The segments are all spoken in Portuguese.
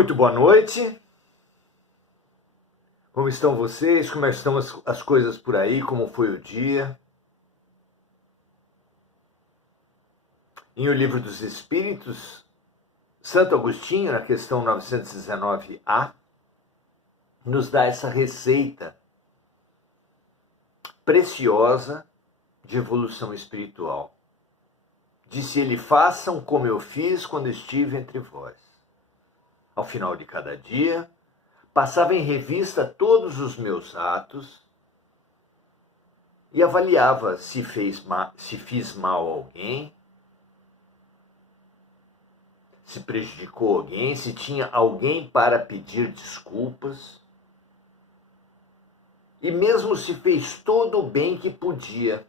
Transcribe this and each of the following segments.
Muito boa noite. Como estão vocês? Como estão as coisas por aí? Como foi o dia? Em O Livro dos Espíritos, Santo Agostinho, na questão 919A, nos dá essa receita preciosa de evolução espiritual. Disse ele: façam como eu fiz quando estive entre vós. Ao final de cada dia, passava em revista todos os meus atos e avaliava se fiz mal a alguém, se prejudicou alguém, se tinha alguém para pedir desculpas, e mesmo se fez todo o bem que podia.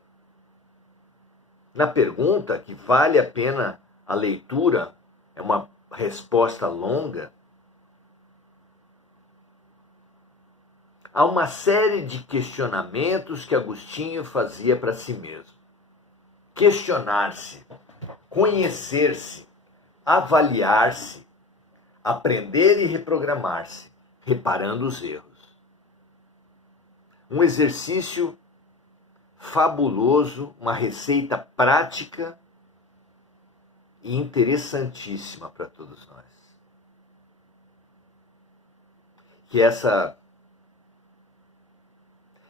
Na pergunta, que vale a pena a leitura, é uma resposta longa, há uma série de questionamentos que Agostinho fazia para si mesmo. Questionar-se, conhecer-se, avaliar-se, aprender e reprogramar-se, reparando os erros. Um exercício fabuloso, uma receita prática e interessantíssima para todos nós. Que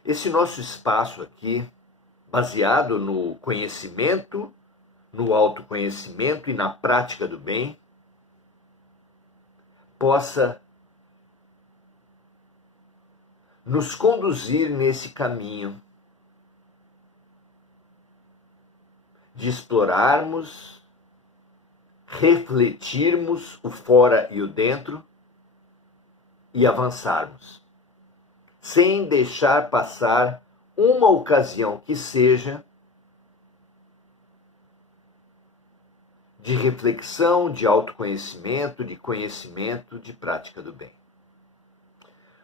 esse nosso espaço aqui, baseado no conhecimento, no autoconhecimento e na prática do bem, possa nos conduzir nesse caminho de explorarmos, refletirmos o fora e o dentro e avançarmos, sem deixar passar uma ocasião que seja de reflexão, de autoconhecimento, de conhecimento, de prática do bem.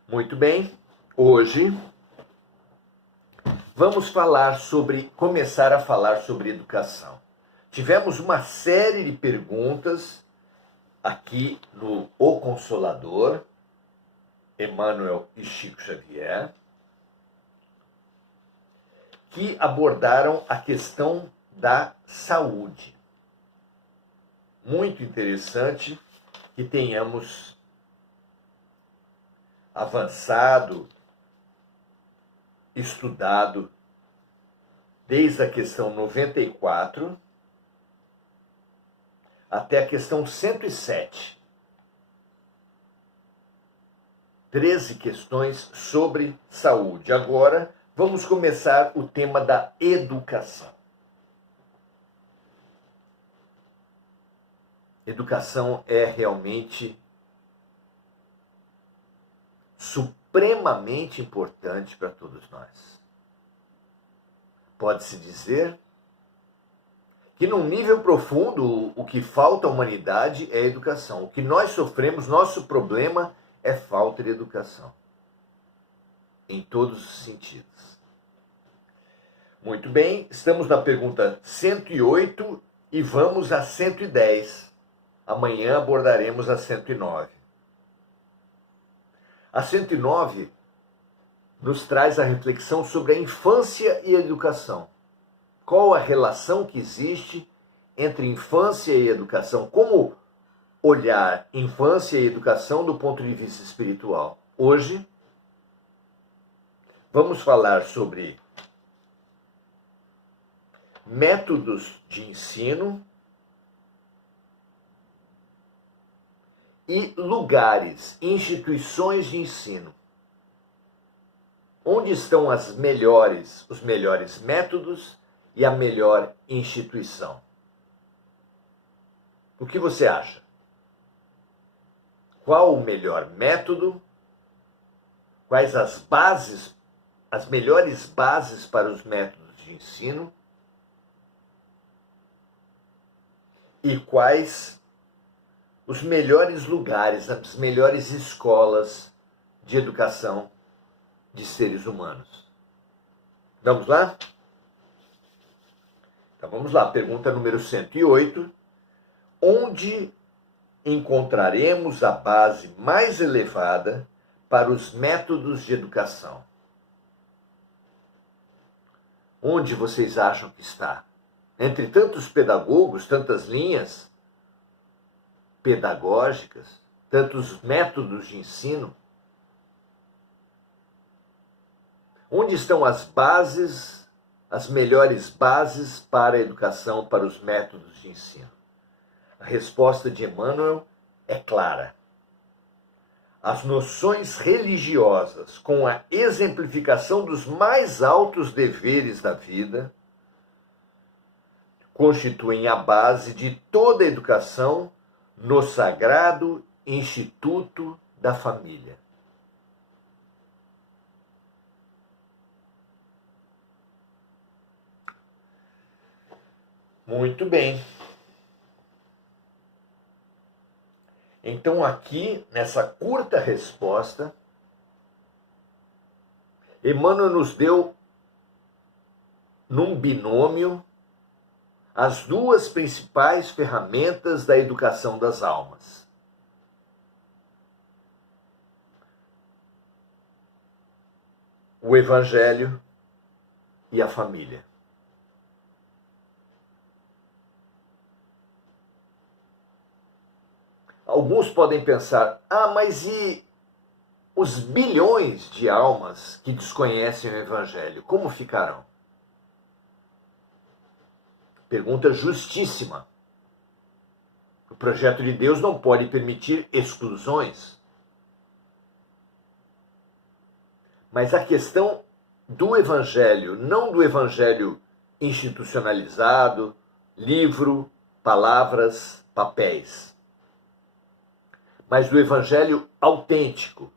Muito bem, hoje vamos começar a falar sobre educação. Tivemos uma série de perguntas aqui no O Consolador, Emmanuel e Chico Xavier, que abordaram a questão da saúde. Muito interessante que tenhamos avançado, estudado desde a questão 94 até a questão 107. 13 questões sobre saúde. Agora vamos começar o tema da educação. Educação é realmente supremamente importante para todos nós. Pode-se dizer que, num nível profundo, o que falta à humanidade é educação. O que nós sofremos, nosso problema é falta de educação, em todos os sentidos. Muito bem, estamos na pergunta 108 e vamos a 110. Amanhã abordaremos a 109. A 109 nos traz a reflexão sobre a infância e a educação. Qual a relação que existe entre infância e educação? Como olhar infância e educação do ponto de vista espiritual? Hoje, vamos falar sobre métodos de ensino e lugares, instituições de ensino. Onde estão os melhores métodos e a melhor instituição? O que você acha? Qual o melhor método? Quais as bases, as melhores bases para os métodos de ensino? E quais os melhores lugares, as melhores escolas de educação de seres humanos? Vamos lá? Então vamos lá, pergunta número 108. Onde encontraremos a base mais elevada para os métodos de educação. Onde vocês acham que está? Entre tantos pedagogos, tantas linhas pedagógicas, tantos métodos de ensino, onde estão as bases, as melhores bases para a educação, para os métodos de ensino? A resposta de Emmanuel é clara. As noções religiosas, com a exemplificação dos mais altos deveres da vida, constituem a base de toda a educação no sagrado instituto da família. Muito bem. Então, aqui, nessa curta resposta, Emmanuel nos deu, num binômio, as duas principais ferramentas da educação das almas. O Evangelho e a família. Alguns podem pensar, mas e os bilhões de almas que desconhecem o Evangelho, como ficarão? Pergunta justíssima. O projeto de Deus não pode permitir exclusões. Mas a questão do Evangelho, não do Evangelho institucionalizado, livro, palavras, papéis, mas do Evangelho autêntico,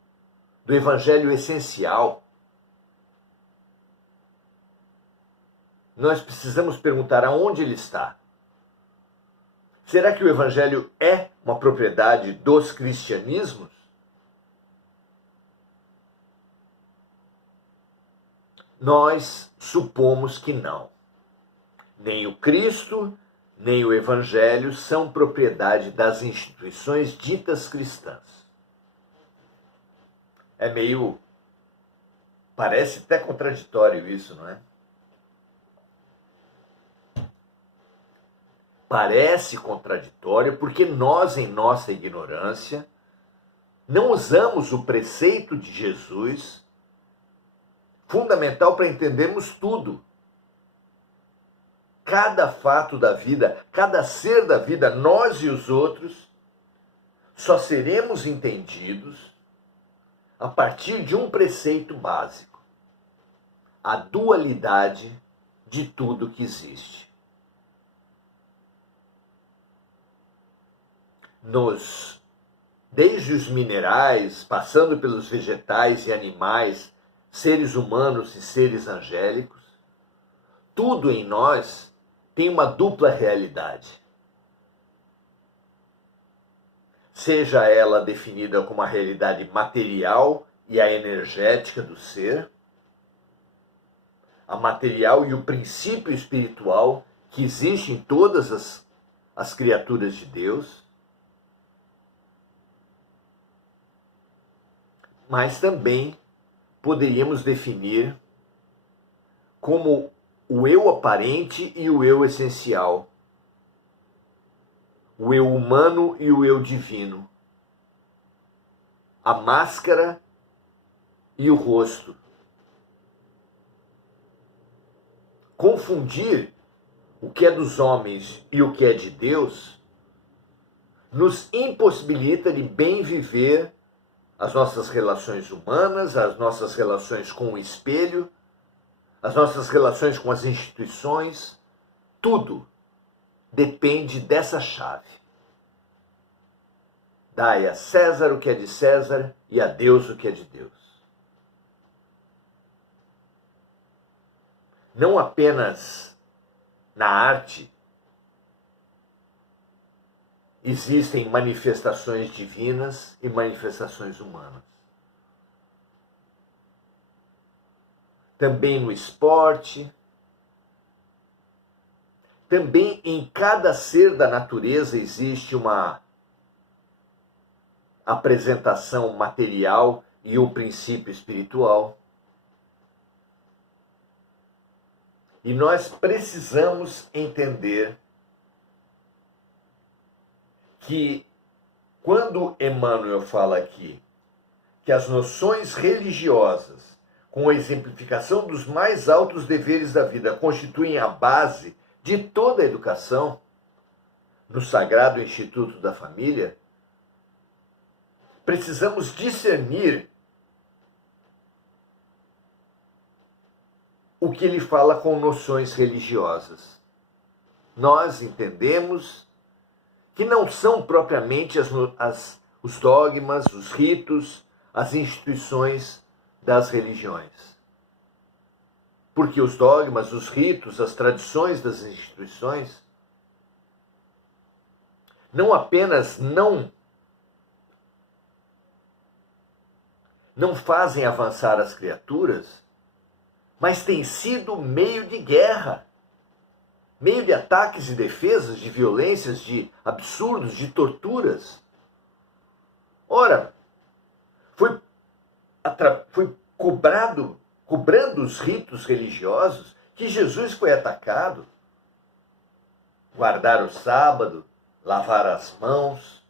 do Evangelho essencial. Nós precisamos perguntar aonde ele está. Será que o Evangelho é uma propriedade dos cristianismos? Nós supomos que não. Nem o Cristo, nem o Evangelho são propriedade das instituições ditas cristãs. Parece até contraditório isso, não é? Parece contraditório porque nós, em nossa ignorância, não usamos o preceito de Jesus, fundamental para entendermos tudo. Cada fato da vida, cada ser da vida, nós e os outros, só seremos entendidos a partir de um preceito básico: a dualidade de tudo que existe. Desde os minerais, passando pelos vegetais e animais, seres humanos e seres angélicos, tudo em nós tem uma dupla realidade. Seja ela definida como a realidade material e a energética do ser, a material e o princípio espiritual que existe em todas as criaturas de Deus, mas também poderíamos definir como o eu aparente e o eu essencial, o eu humano e o eu divino, a máscara e o rosto. Confundir o que é dos homens e o que é de Deus nos impossibilita de bem viver as nossas relações humanas, as nossas relações com o espelho, as nossas relações com as instituições. Tudo depende dessa chave. Dai a César o que é de César e a Deus o que é de Deus. Não apenas na arte existem manifestações divinas e manifestações humanas. Também no esporte, também em cada ser da natureza existe uma apresentação material e o princípio espiritual. E nós precisamos entender que quando Emmanuel fala aqui que as noções religiosas, com a exemplificação dos mais altos deveres da vida, constituem a base de toda a educação, no Sagrado Instituto da Família, precisamos discernir o que ele fala com noções religiosas. Nós entendemos que não são propriamente os dogmas, os ritos, as instituições das religiões. Porque os dogmas, os ritos, as tradições das instituições não apenas não fazem avançar as criaturas, mas têm sido meio de guerra, meio de ataques e defesas, de violências, de absurdos, de torturas. Ora, foi cobrando os ritos religiosos que Jesus foi atacado. Guardar o sábado, lavar as mãos,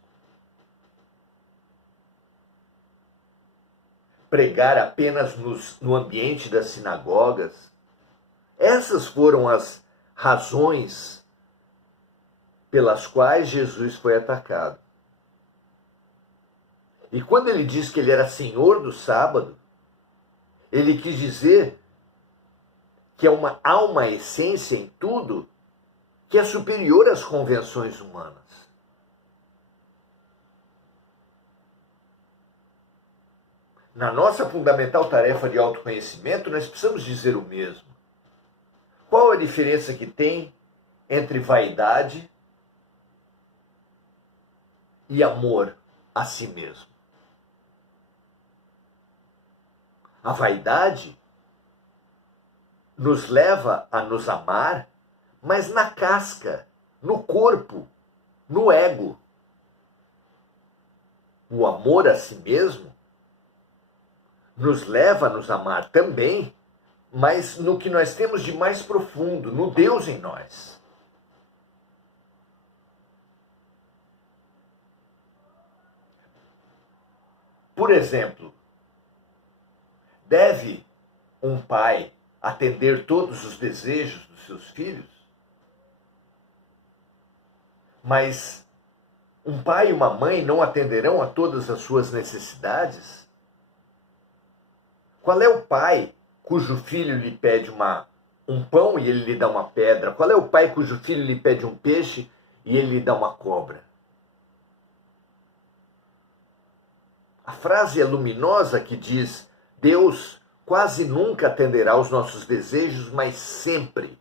pregar apenas no ambiente das sinagogas. Essas foram as razões pelas quais Jesus foi atacado. E quando ele diz que ele era senhor do sábado, ele quis dizer que há uma essência em tudo que é superior às convenções humanas. Na nossa fundamental tarefa de autoconhecimento, nós precisamos dizer o mesmo. Qual a diferença que tem entre vaidade e amor a si mesmo? A vaidade nos leva a nos amar, mas na casca, no corpo, no ego. O amor a si mesmo nos leva a nos amar também, mas no que nós temos de mais profundo, no Deus em nós. Por exemplo, deve um pai atender todos os desejos dos seus filhos? Mas um pai e uma mãe não atenderão a todas as suas necessidades? Qual é o pai cujo filho lhe pede um pão e ele lhe dá uma pedra? Qual é o pai cujo filho lhe pede um peixe e ele lhe dá uma cobra? A frase é luminosa que diz: Deus quase nunca atenderá aos nossos desejos, mas sempre,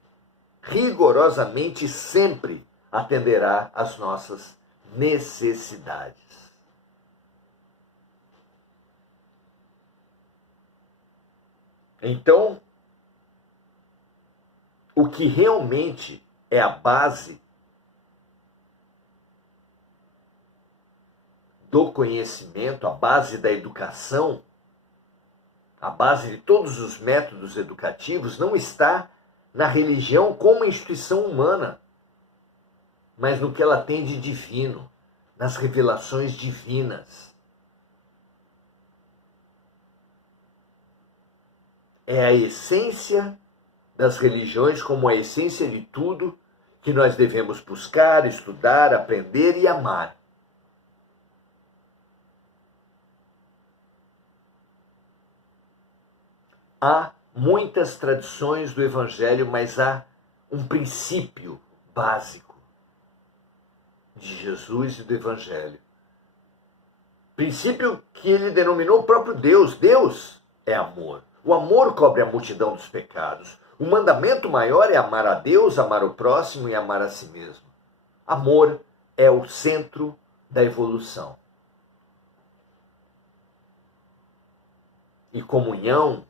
rigorosamente sempre, atenderá às nossas necessidades. Então, o que realmente é a base do conhecimento, a base da educação, a base de todos os métodos educativos, não está na religião como instituição humana, mas no que ela tem de divino, nas revelações divinas. É a essência das religiões, como a essência de tudo que nós devemos buscar, estudar, aprender e amar. Há muitas tradições do Evangelho, mas há um princípio básico de Jesus e do Evangelho. Princípio que ele denominou o próprio Deus. Deus é amor. O amor cobre a multidão dos pecados. O mandamento maior é amar a Deus, amar o próximo e amar a si mesmo. Amor é o centro da evolução. E comunhão,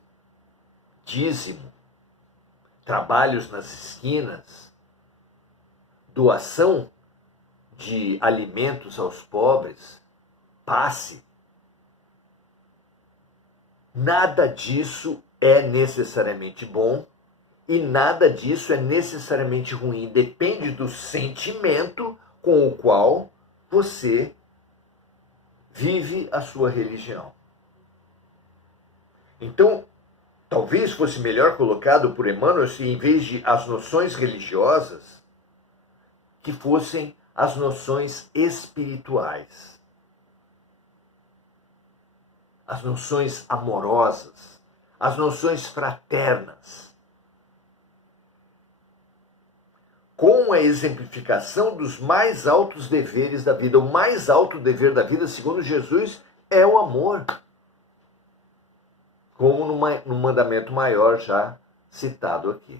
dízimo, trabalhos nas esquinas, doação de alimentos aos pobres, passe. Nada disso é necessariamente bom e nada disso é necessariamente ruim. Depende do sentimento com o qual você vive a sua religião. Então, talvez fosse melhor colocado por Emmanuel se, em vez de as noções religiosas, que fossem as noções espirituais, as noções amorosas, as noções fraternas, com a exemplificação dos mais altos deveres da vida. O mais alto dever da vida, segundo Jesus, é o amor, como no mandamento maior já citado aqui.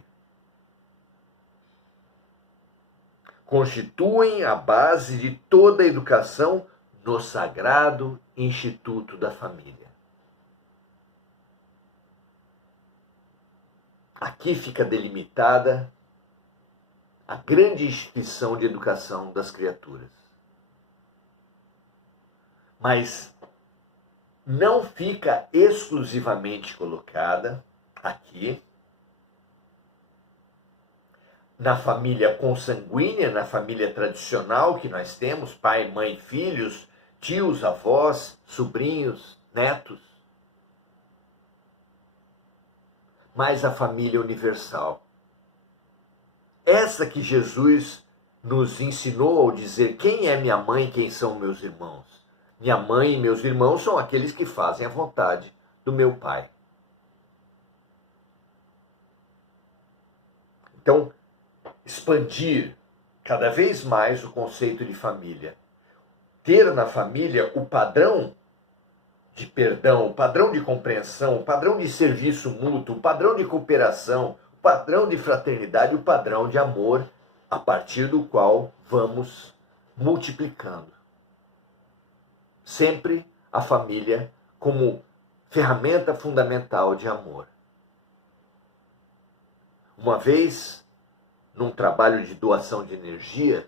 Constituem a base de toda a educação no sagrado Instituto da Família. Aqui fica delimitada a grande instituição de educação das criaturas. Mas não fica exclusivamente colocada aqui na família consanguínea, na família tradicional que nós temos, pai, mãe, filhos, tios, avós, sobrinhos, netos, mas a família universal. Essa que Jesus nos ensinou ao dizer: quem é minha mãe, quem são meus irmãos? Minha mãe e meus irmãos são aqueles que fazem a vontade do meu Pai. Então, expandir cada vez mais o conceito de família. Ter na família o padrão de perdão, o padrão de compreensão, o padrão de serviço mútuo, o padrão de cooperação, o padrão de fraternidade, o padrão de amor, a partir do qual vamos multiplicando. Sempre a família como ferramenta fundamental de amor. Uma vez, num trabalho de doação de energia,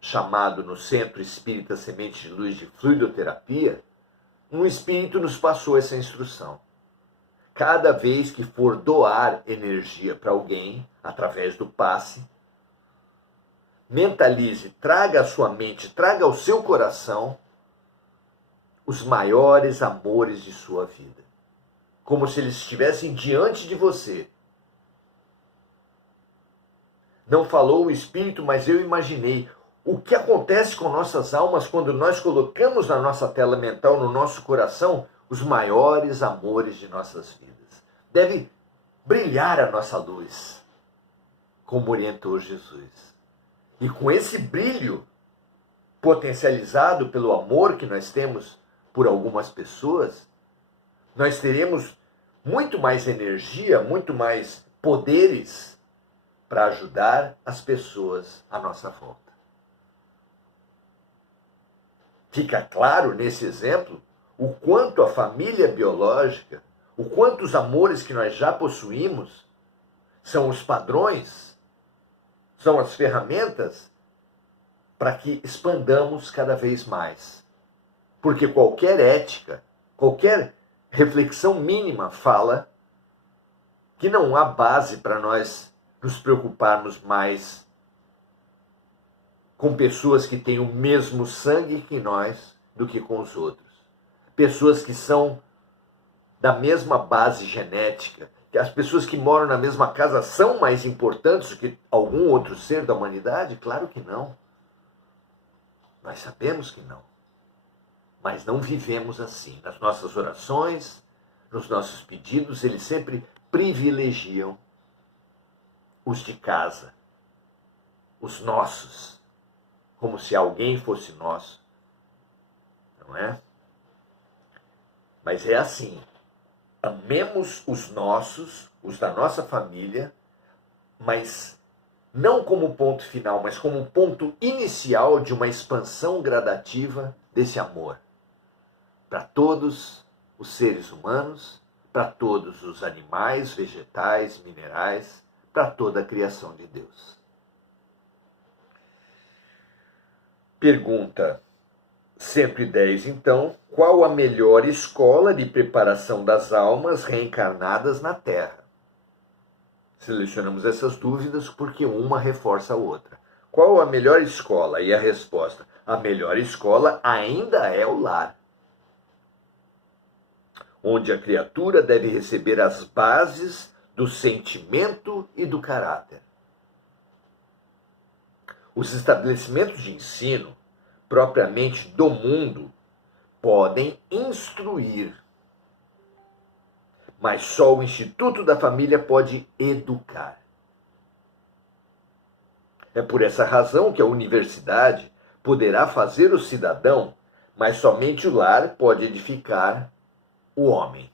chamado no Centro Espírita Semente de Luz de Fluidoterapia, um espírito nos passou essa instrução. Cada vez que for doar energia para alguém, através do passe, mentalize, traga à sua mente, traga ao seu coração os maiores amores de sua vida. Como se eles estivessem diante de você. Não falou o espírito, mas eu imaginei. O que acontece com nossas almas quando nós colocamos na nossa tela mental, no nosso coração, os maiores amores de nossas vidas? Deve brilhar a nossa luz, como orientou Jesus. E com esse brilho potencializado pelo amor que nós temos por algumas pessoas, nós teremos muito mais energia, muito mais poderes para ajudar as pessoas à nossa volta. Fica claro nesse exemplo o quanto a família biológica, o quanto os amores que nós já possuímos são os padrões, são as ferramentas para que expandamos cada vez mais. Porque qualquer ética, qualquer reflexão mínima fala que não há base para nós nos preocuparmos mais com pessoas que têm o mesmo sangue que nós do que com os outros. Pessoas que são da mesma base genética, que as pessoas que moram na mesma casa são mais importantes do que algum outro ser da humanidade? Claro que não. Nós sabemos que não. Mas não vivemos assim. Nas nossas orações, nos nossos pedidos, eles sempre privilegiam os de casa, os nossos, como se alguém fosse nosso, não é? Mas é assim, amemos os nossos, os da nossa família, mas não como ponto final, mas como ponto inicial de uma expansão gradativa desse amor, para todos os seres humanos, para todos os animais, vegetais, minerais, para toda a criação de Deus. Pergunta: 110, então, qual a melhor escola de preparação das almas reencarnadas na Terra? Selecionamos essas dúvidas porque uma reforça a outra. Qual a melhor escola? E a resposta: a melhor escola ainda é o lar, onde a criatura deve receber as bases do sentimento e do caráter. Os estabelecimentos de ensino, propriamente do mundo, podem instruir, mas só o Instituto da Família pode educar. É por essa razão que a universidade poderá fazer o cidadão, mas somente o lar pode edificar o homem.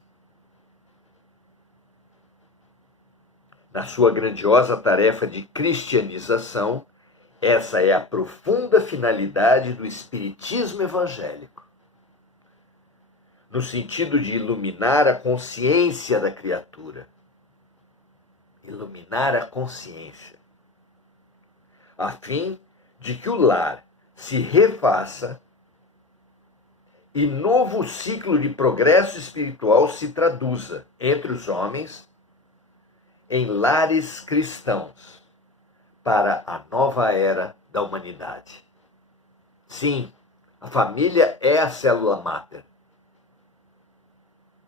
Na sua grandiosa tarefa de cristianização, essa é a profunda finalidade do espiritismo evangélico, no sentido de iluminar a consciência da criatura. Iluminar a consciência, a fim de que o lar se refaça e novo ciclo de progresso espiritual se traduza entre os homens em lares cristãos para a nova era da humanidade. Sim, a família é a célula máter.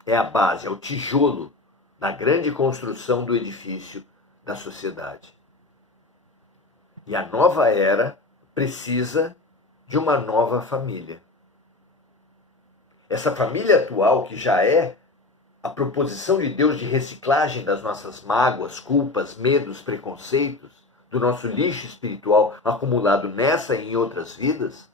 É a base, é o tijolo na grande construção do edifício da sociedade. E a nova era precisa de uma nova família. Essa família atual, que já é a proposição de Deus de reciclagem das nossas mágoas, culpas, medos, preconceitos, do nosso lixo espiritual acumulado nessa e em outras vidas,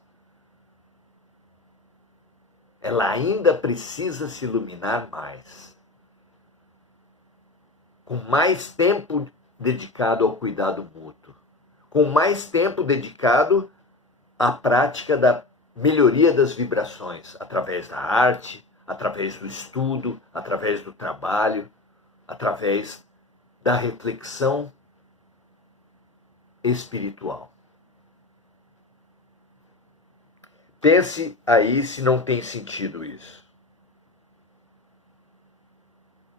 ela ainda precisa se iluminar mais. Com mais tempo dedicado ao cuidado mútuo. Com mais tempo dedicado à prática da melhoria das vibrações, através da arte, através do estudo, através do trabalho, através da reflexão espiritual. Pense aí se não tem sentido isso.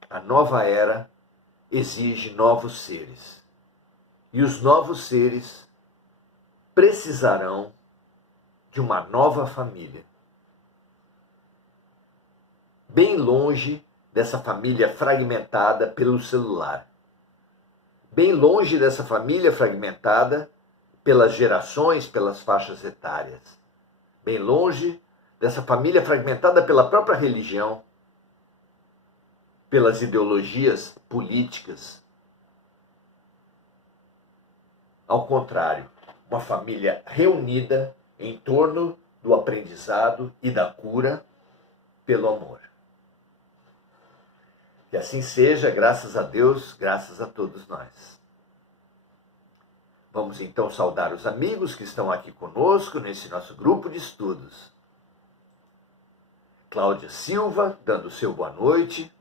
A nova era exige novos seres. E os novos seres precisarão de uma nova família. Bem longe dessa família fragmentada pelo celular. Bem longe dessa família fragmentada pelas gerações, pelas faixas etárias. Bem longe dessa família fragmentada pela própria religião, pelas ideologias políticas. Ao contrário, uma família reunida em torno do aprendizado e da cura pelo amor. Que assim seja, graças a Deus, graças a todos nós. Vamos então saudar os amigos que estão aqui conosco nesse nosso grupo de estudos. Cláudia Silva, dando o seu boa noite.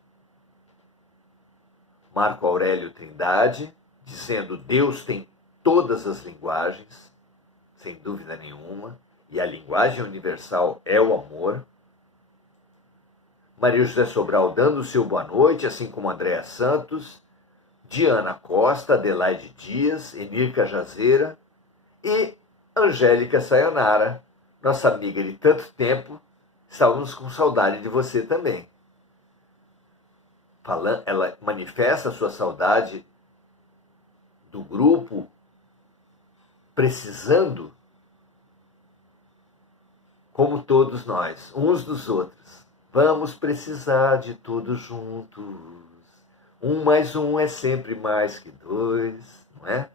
Marco Aurélio Trindade, dizendo: Deus tem todas as linguagens, sem dúvida nenhuma, e a linguagem universal é o amor. Maria José Sobral dando o seu boa noite, assim como Andréa Santos, Diana Costa, Adelaide Dias, Enir Cajazeira e Angélica Sayonara, nossa amiga de tanto tempo. Estávamos com saudade de você também. Ela manifesta a sua saudade do grupo, precisando, como todos nós, uns dos outros. Vamos precisar de todos juntos. 1 mais 1 é sempre mais que 2, não é?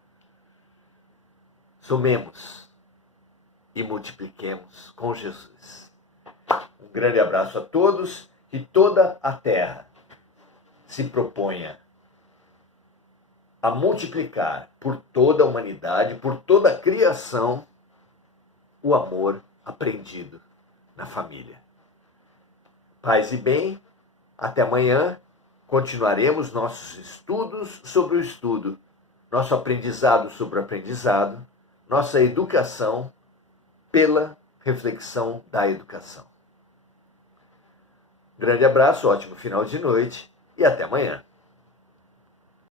Somemos e multipliquemos com Jesus. Um grande abraço a todos e toda a terra se proponha a multiplicar por toda a humanidade, por toda a criação, o amor aprendido na família. Paz e bem, até amanhã continuaremos nossos estudos sobre o estudo, nosso aprendizado sobre o aprendizado, nossa educação pela reflexão da educação. Grande abraço, ótimo final de noite e até amanhã.